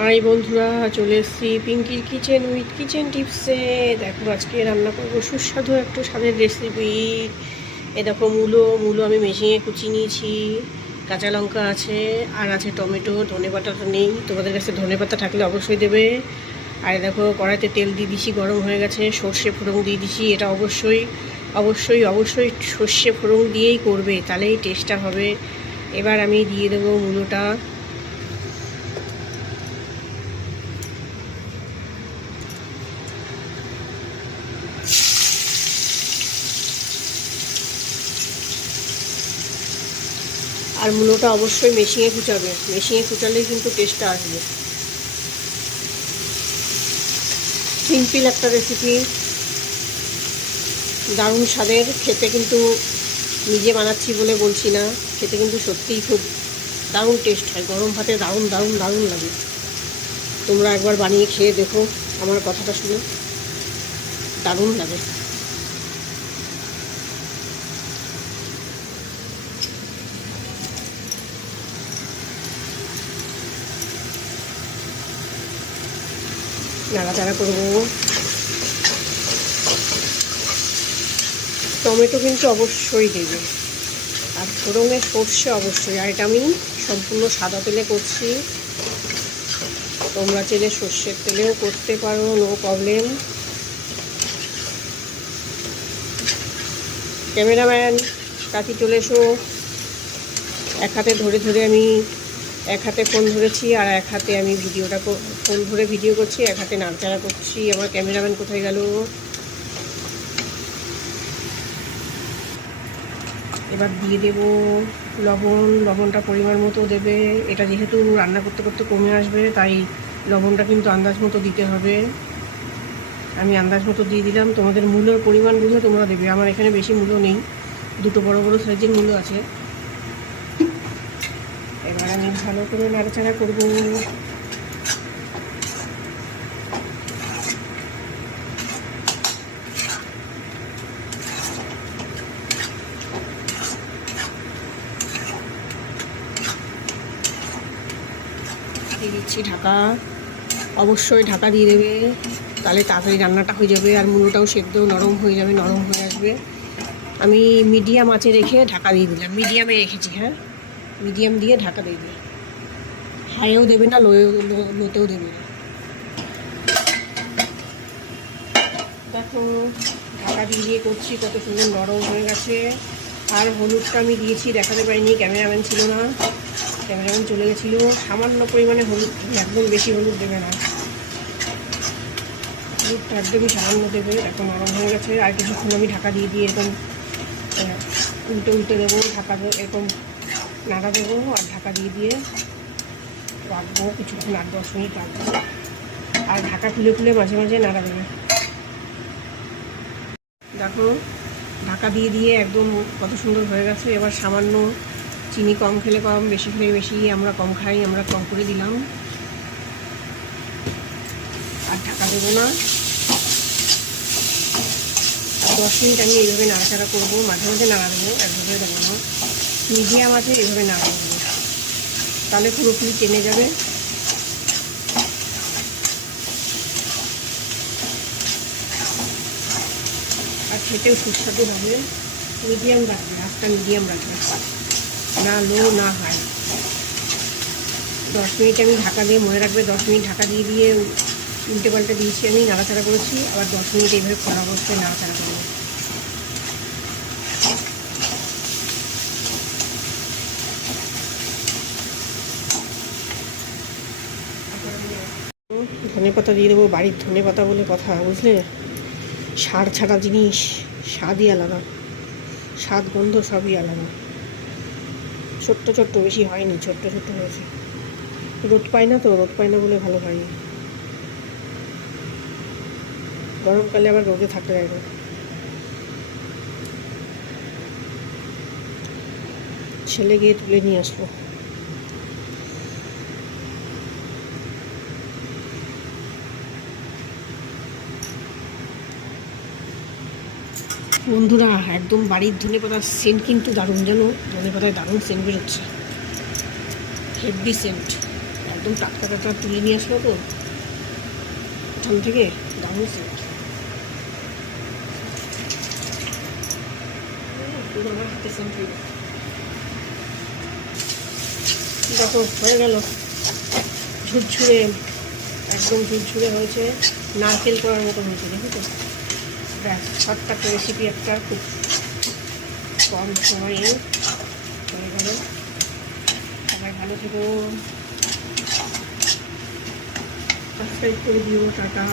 High বন্ধুরা, চলে এসেছি পিঙ্কির কিচেন উইথ কিচেন টিপসে। দেখো আজকে রান্না করবো সুস্বাদু একটু স্বাদের রেসিপি। এ দেখো মূলো আমি মেশিনে কুচিয়ে নিয়েছি, কাঁচা লঙ্কা আছে, আর আছে টমেটো। ধনেপাতা তো নেই, তোমাদের কাছে ধনেপাতা থাকলে অবশ্যই দেবে। আর দেখো কড়াইতে তেল দিয়ে দিছি, গরম হয়ে গেছে, সর্ষে ফোড়ন দিয়ে দিছি। এটা অবশ্যই অবশ্যই অবশ্যই সর্ষে ফোড়ন দিয়েই করবে, তাহলেই টেস্টটা হবে। এবার আমি দিয়ে দেবো মূলোটা। আর মূলোটা অবশ্যই মেশিনে কুচাবে, মেশিনে কুচালেই কিন্তু টেস্টটা আসবে। সিম্পল একটা রেসিপি, দারুণ স্বাদের। খেতে কিন্তু নিজে বানাচ্ছি বলে বলছি না, খেতে কিন্তু সত্যিই খুব দারুণ টেস্ট হয়। গরম ভাতে দারুণ দারুণ দারুণ লাগে। তোমরা একবার বানিয়ে খেয়ে দেখো, আমার কথাটা শুনে দারুণ লাগে। নাড়াচাড়া করবো। টমেটো কিন্তু অবশ্যই দেবে, আর ফোড়নের সর্ষে অবশ্যই। আর এটা আমি সম্পূর্ণ সাদা তেলে করছি, তোমরা চাইলে সর্ষের তেলেও করতে পারো, নো প্রবলেম। ক্যামেরাম্যান কাকি চলে এসো। এক হাতে ধরে ধরে আমি, এক হাতে ফোন ধরেছি আর এক হাতে আমি ফোন ধরে ভিডিও করছি, এক হাতে নাড়াচাড়া করছি। আমার ক্যামেরাম্যান কোথায় গেল? এবার দিয়ে দেব লবণটা পরিমাণ মতো দেবে। এটা যেহেতু রান্না করতে করতে কমে আসবে, তাই লবণটা কিন্তু আন্দাজ মতো দিতে হবে। আমি আন্দাজ মতো দিয়ে দিলাম, তোমাদের মূলোর পরিমাণ বুঝে তোমরা দেবে। আমার এখানে বেশি মূলো নেই, দুটো বড় বড় সাইজের মূলো আছে। এবার আমি ভালো করে নাড়াচাড়া করবো। দিয়ে দিচ্ছি ঢাকা। অবশ্যই ঢাকা দিয়ে দেবে, তাহলে তাড়াতাড়ি রান্নাটা হয়ে যাবে, আর মূলোটাও সেদ্ধ নরম হয়ে যাবে, নরম হয়ে আসবে। আমি মিডিয়াম আঁচে রেখে ঢাকা দিয়ে দিলাম, মিডিয়ামে রেখেছি। হ্যাঁ, মিডিয়াম দিয়ে ঢাকা দিয়ে দিই। হাইও দেবে না, লোতেও দেবে না। দেখো ঢাকা দিয়ে করছি, কত সুন্দর নরম হয়ে গেছে। আর হলুদটা আমি দিয়েছি, দেখাতে পারিনি, ক্যামেরাম্যান ছিল না, ক্যামেরাম্যান চলে গেছিলো। সামান্য পরিমাণে হলুদ, একদম বেশি হলুদ দেবে না, হলুদটা একদমই সামান্য দেবে। এখন নরম হয়ে গেছে, আর কিছুক্ষণ আমি ঢাকা দিয়ে এরকম উল্টে দেবো, ঢাকা এরকম নাড়া দেবো, আর ঢাকা দিয়ে রাখবো কিছুক্ষণ, 8-10 মিনিট রাখবো। আর ঢাকা খুলে মাঝে মাঝে নাড়া দেবে। দেখো ঢাকা দিয়ে একদম কত সুন্দর হয়ে গেছে। এবার সামান্য চিনি, কম খেলে কম, বেশি খেলে বেশি, আমরা কম খাই, আমরা কম করে দিলাম। আর ঢাকা দেবো না, 10 মিনিট আমি এইভাবে নাড়াচাড়া করবো, মাঝে মাঝে নাড়া দেবো, একভাবে দেবো না। মিডিয়াম আছে, এইভাবে নাড়া দেবো, তাহলে পুরোপুরি টেনে যাবে। আর খেতেও সুস্বাদু হবে। মিডিয়াম রাখবে, আঁচটা মিডিয়াম রাখবে, না লো না হাই। 10 মিনিট আমি ঢাকা দিয়ে, মনে রাখবে 10 মিনিট ঢাকা দিয়ে উল্টে পাল্টে দিয়েছি, আমি নাড়াচাড়া করেছি। আবার 10 মিনিট এইভাবে খোলা অবস্থায় নাড়াচাড়া করবো। ধনে পাতা দিয়ে দেবো, বাড়ির ধনে পাতা বলে কথা, বুঝলে? সার ছাড়া জিনিস, স্বাদই আলাদা, স্বাদ গন্ধ সবই আলাদা। ছোট্ট ছোট্ট, বেশি হয়নি, ছোট্ট ছোট্ট হয়েছে। রোদ পায় না তো, রোদ পায় না বলে ভালো হয়নি। গরমকালে আবার রোদে থাকতে যায় না। ছেলে গিয়ে তুলে নিয়ে আসবো। বন্ধুরা একদম বাড়ির ধনেপাতার সেন্ট কিন্তু দারুণ, জানো? ধনেপাতায় দারুণ সেন্ট বেরোচ্ছে, হেভি সেন্ট। একদম টাটকা টাটকা তুলে নিয়ে আসলো তো ওখান থেকে, দারুণ সেট। পুরো আমার হাতে সেন্ট হয়ে গেছে। দেখো হয়ে গেল ঝুরঝুরে, একদম ঝুরঝুরে হয়েছে, নারকেল করার মতো হয়েছে, দেখো তো। ব্যাস শর্টকাট রেসিপি একটা, খুব কম সময়ে হয়ে গেল। সবাই ভালো থেকো, সাবস্ক্রাইব করে দিও, টাটা।